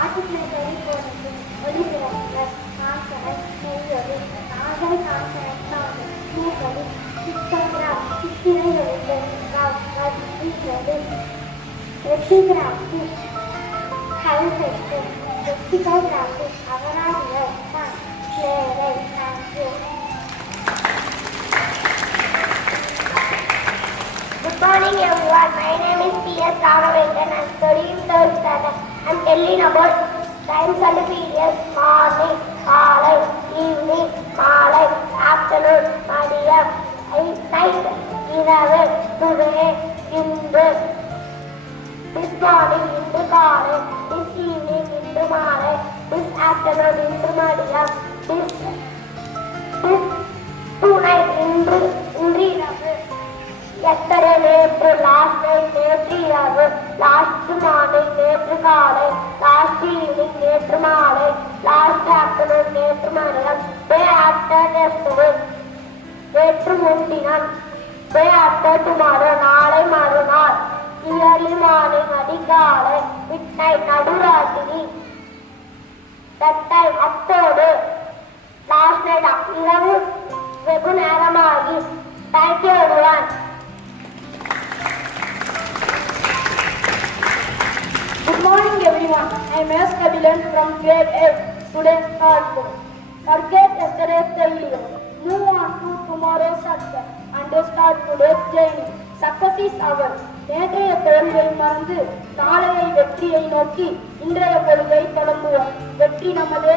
ஆட்டுக்கிழமை போனது ஒளிபிறந்த காசனை நெய்யொலி நாகை காசனை மூக்கடி சித்தங்கிரா சித்திரை எழுது எக்ஸிகிராஃபி கல்வெட்டு லெக்சிகோகிராஃபி அகராதிய சேரை thank you. Good morning everyone. My name is P.S. Raghavendan. I am studying third standard. I am telling about times and periods: morning, காலை, evening, மாலை, afternoon, மதியம், night, இரவு, today, இன்று. This morning, இன்று காலை. This evening, இன்று மாலை. This afternoon, இன்று மதியம். This tonight, இன்று இரவு. Yesterday, நேற்று, last night, நேற்று இரவு, last morning, நேற்று காலை, last evening, நேற்று மாலை, last afternoon, நேற்று மதியம், day after yesterday, நேற்று முன்தினம், day after tomorrow, நாளை மறுநாள், early morning, அதிகாலை, midnight, நடுராத்திரி, that time, அப்போது, last night, இரவு வெகு நேரமாகி. Thank you everyone. Good morning everyone. I am S. Kabilan from grade 8. Today's third book. Forget yesterday's failure. Move on to tomorrow's success. Understand today's journey. Success is ours. நேற்றைய தோல்வியை மறந்து நாளைய வெற்றியை நோக்கி இன்றைய பொழுதை தொடங்குவோம். வெற்றி நமது.